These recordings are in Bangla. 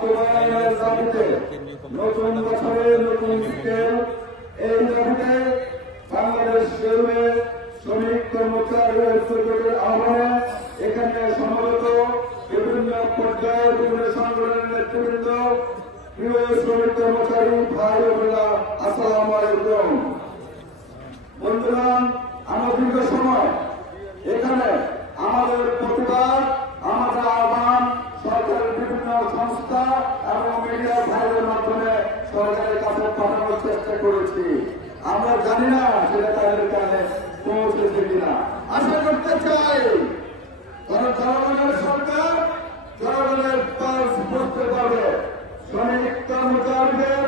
বাস্তবায়নের দাবিতে নতুন বছরে নতুন স্কেল, এই দাবিতে বাংলাদেশ রেলওয়ে শ্রমিক কর্মচারী ঐক্যজোটের আহ্বানে এখানে সমবেত বিভিন্ন পর্যায়ের বিভিন্ন সংগঠনের নেতৃবৃন্দ, প্রিয় শ্রমিক কর্মচারী ভাই ও বোনেরা, আসসালামু আলাইকুম। বন্ধুরা, আমরা দীর্ঘ সময় এখানে আমাদের প্রতিবাদ, আমাদের আহ্বান সরকারের বিভিন্ন সংস্থা এবং মিডিয়া ভাইদের মাধ্যমে সরকারের কাছে পাঠানোর চেষ্টা করেছি। আমরা জানি না সেটা তাদের কাছে পৌঁছেছে কিনা। আশা করতে চাই জনগণের সরকার জনগণের পাশ বুঝতে পারবে। শ্রমিক কর্মচারীদের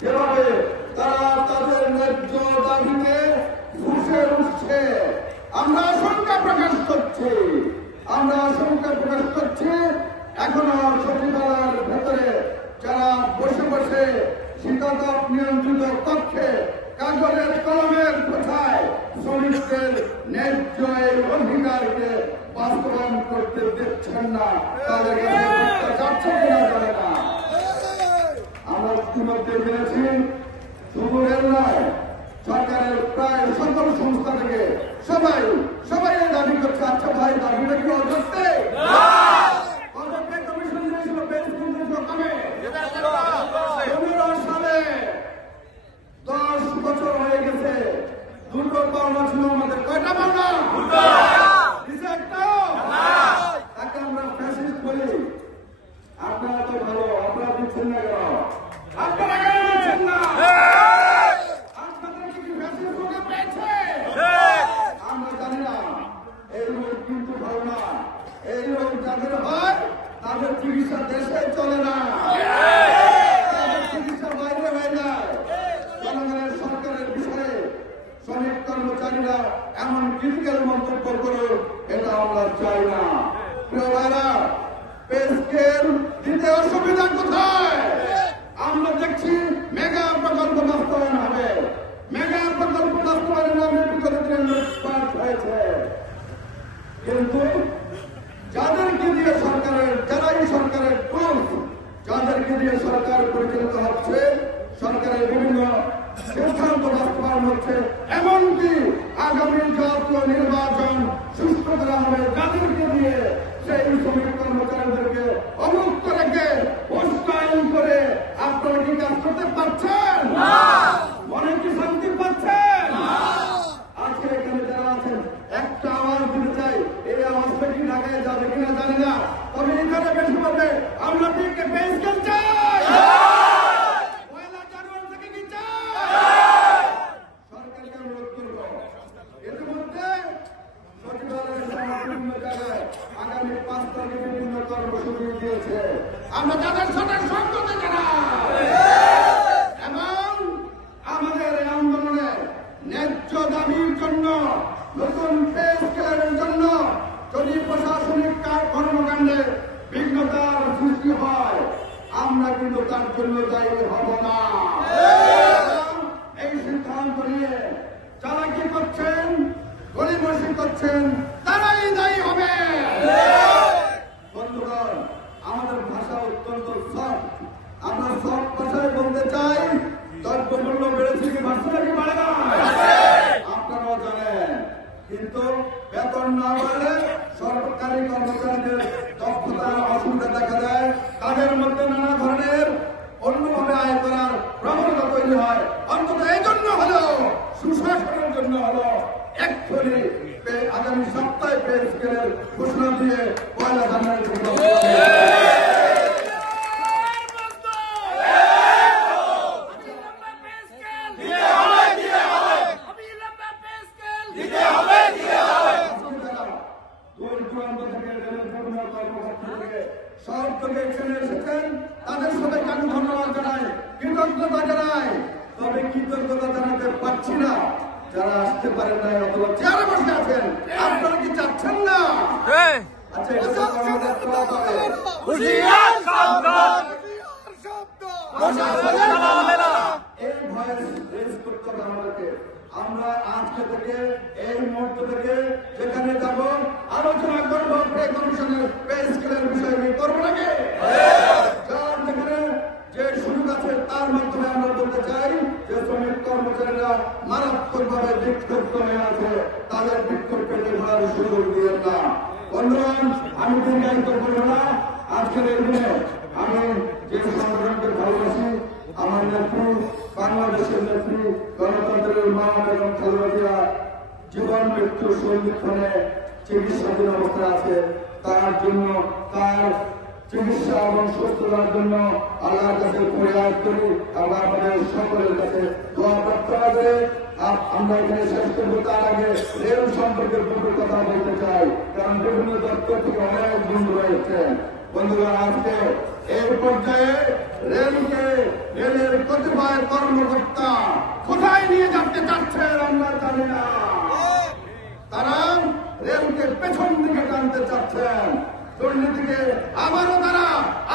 যেভাবে তারা তাদের ন্যায্য দাবিকে ঘুষে উঠছে, আমরা আশঙ্কা প্রকাশ করছি এখনো সচিবালয়ের ভেতরে যারা বসে বসে শীতাতাপ নিয়ন্ত্রিত কক্ষে কাগজের কলমের কোথায় শ্রমিকদের ন্যায্য এই অধিকারকে বাস্তবায়ন করতে দিচ্ছেন না, তাদের কাছে যাচ্ছে কিনা জানে না। আমরা ইতিমধ্যে জেনেছি শুধু রেল নয়, সরকারের প্রায় সকল সংস্থা থেকে সবাই দাবি করছে। আচ্ছা ভাই, দাবিটা কি অযৌক্তিক? কমিশন দিয়েছিল কমে 15 সালে 10 বছর হয়ে গেছে। দুটো পাওনা ছিল আমাদের। কয়টা পাওনা? তাকে আমরা ফ্যাসিস্ট বলি। আপনারা তো ভালো, আপনারা দিচ্ছেন না কেন? আপনারা কেন দিচ্ছেন না? আপনাদের কি ফ্যাসিস্ট লোকে পেয়েছে? আমরা জানি না। এই লোক কিন্তু ভালো না। এই লোক যাদের হয় তাদের চিকিৎসা দেশে চলে না, তাদের চিকিৎসা বাইরে হয়ে যায়। জনগণের সরকারের বিষয়ে শ্রমিক কর্মচারীরা এমন ক্রিটিক্যাল মন্তব্য করে, এটা আমরা চাই না। প্রিয় ভাইরা, পে স্কেল দিতে অসুবিধা কোথায়? আমরা দেখছি মেগা প্রকল্প বাস্তবায়ন হবে। মেগা প্রকল্প বাস্তবায়নের নামে বিগত দিনে লুটপাট হয়েছে, কিন্তু যাদেরকে দিয়ে সরকারের টুলস, যাদেরকে দিয়ে সরকার পরিচালিত হচ্ছে, সরকারের বিভিন্ন সিদ্ধান্ত বাস্তবায়ন হচ্ছে, এমনকি আগামী জাতীয় নির্বাচন সুষ্ঠু করা হবে যাদেরকে দিয়ে, সেই শ্রমিক কর্মচারীদেরকে অমুক্ত রেখে উৎসাহন করে আপনারা কি কাজ করতে পারছেন? মনে কি শান্তি পাচ্ছেন? আজকে এখানে যারা আছেন, একটা আওয়াজ দিতে চাই। এই আওয়াজটা কি ঢাকায় যাবে কিনা জানি না, তবে এখানে বেশি বলবে আমরা ঠিক বেশ চাই। পয়লা জানুয়ারি থেকে কি চাই? সরকারকে অনুরোধ করব, এর মধ্যে সচিবালয়ের বিভিন্ন জায়গায় আগামী 5 তারিখে বিভিন্ন কর্মসূচি দিয়েছে। আমরা তাদের সাথে সংযুক্ত জানাই এবং আমাদের এই আন্দোলনে ন্যায্য দাবির জন্য, নতুন পে স্কেলের জন্য যদি প্রশাসনিক কর্মকাণ্ডে বিঘ্নতার সৃষ্টি হয়, আমরা কিন্তু তার জন্য দায়ী হব না। এই সিদ্ধান্ত নিয়ে যারা কি করছেন, গলিমসি করছেন, তারাই দায়ী হবে। বন্ধুগণ, আমাদের ভাষা অত্যন্ত সফট। আমরা সফট ভাষায় বলতে চাই, দ্রব্যমূল্য বেড়েছে কি ভাষা কি বাড়ে না? আপনারাও জানেন, কিন্তু বেতন না বাড়লে সরকারি কর্মচারীদের দক্ষতার অসুবিধা দেখা দেয়। তাদের মধ্যে নানা ধরনের অন্যভাবে আয় করার প্রবণতা তৈরি হয়। অন্তত এই জন্য হলো, সুশাসনের জন্য হলো, অ্যাকচুয়ালি আগামী সপ্তাহে পে স্কেলের ঘোষণা দিয়ে পয়লা জানুয়ারি থেকে সব থেকে এখানে এসেছেন, তাদের সাথে আমি ধন্যবাদ জানাই, কৃতজ্ঞতা জানাই। তবে কৃতজ্ঞতা জানাতে পারছি না যারা আসতে পারেন না অথবা চেয়ারে বসে আছেন। আপনারা কি চাচ্ছেন না? আচ্ছা, এই ভয়েস রেজ করতে হবে আমাদেরকে। আমরা আজকে থেকে, এই মুহূর্ত থেকে যেখানে যাব, আলোচনা করবো পে কমিশনের পে স্কেলের বিষয় নিয়ে। করবো নাকি? আজকের দিনে আমি যে সংগঠনকে ভালোবাসি, আমার নেত্রী, বাংলাদেশের নেত্রী, গণতন্ত্রের মা বেগম খালেদা জিয়া জীবন মৃত্যু সন্ধিক্ষণে চিকিৎসাধীন অবস্থায় আছে। তার জন্য, তার চিকিৎসা এবং সুস্থতার জন্য আল্লাহর কাছে ফরিয়াদ করি। আমরা আমাদের সকলের কাছে দোয়া প্রার্থনা করে আমরা এখানে শেষ করবো। তার আগে রেল সম্পর্কে দুটো কথা বলতে চাই, কারণ বিভিন্ন দপ্তর থেকে অনেক বন্ধু রয়েছেন। বন্ধুরা, আজকে এই পর্যায়ে রেলের কতিপয় কর্মকর্তা কোথায় নিয়ে যেতে চাচ্ছেন আমরা জানি না। তারা রেলকে পেছন দিকে টানতে চাচ্ছেন, দুর্নীতিকে আবারও তারা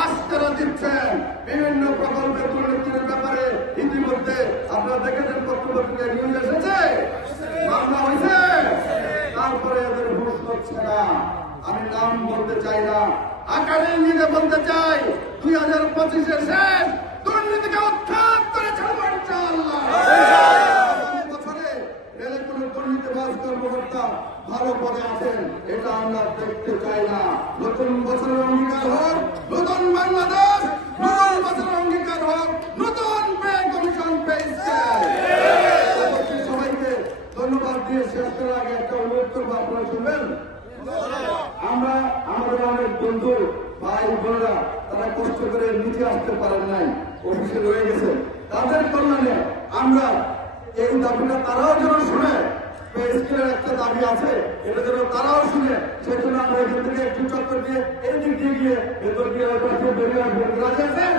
আস্কারা দিচ্ছেন। বিভিন্ন প্রকল্পের দুর্নীতির ব্যাপারে ইতিমধ্যে আপনারা দেখেছেন, পত্রপত্রিকায় নিউজ এসেছে, মামলা হয়েছে, তারপরে এদের ঘুষ হচ্ছে না। আমি নাম বলতে চাই না, আকারে নিয়ে বলতে চাই, 2025-এর শেষ দুর্নীতিকে উৎখাত করে ছাড়বো ইনশাআল্লাহ। বছরে রেলে কোন দুর্নীতিবাজ কর্মকর্তা ভালো পদে আছেন এটা আমরা দেখতে চাই না। নতুন বছরের অঙ্গীকার হোক নতুন বাংলাদেশ, নতুন বছরের অঙ্গীকার হোক নতুন পে কমিশন পে স্কেল। সবাইকে ধন্যবাদ দিয়ে শেষ করার আগে একটা অনুরোধ করবো, আপনারা শুনবেন। আমরা আমাদের অনেক বন্ধু ভাই বোনেরা তারা কষ্ট করে নিচে আসতে পারেন নাই, অফিসে রয়ে গেছে, তাদের কল্যাণে আমরা এই দাবিটা তারাও যেন শুনে, স্কেলের একটা দাবি আছে এটা যেন তারাও শুনে, সেই জন্য আমরা এখান থেকে একটু চক্কর দিয়ে এই দিক দিয়ে গিয়ে ভেতর দিয়ে বেরিয়ে আসবেন। রাজি আছেন?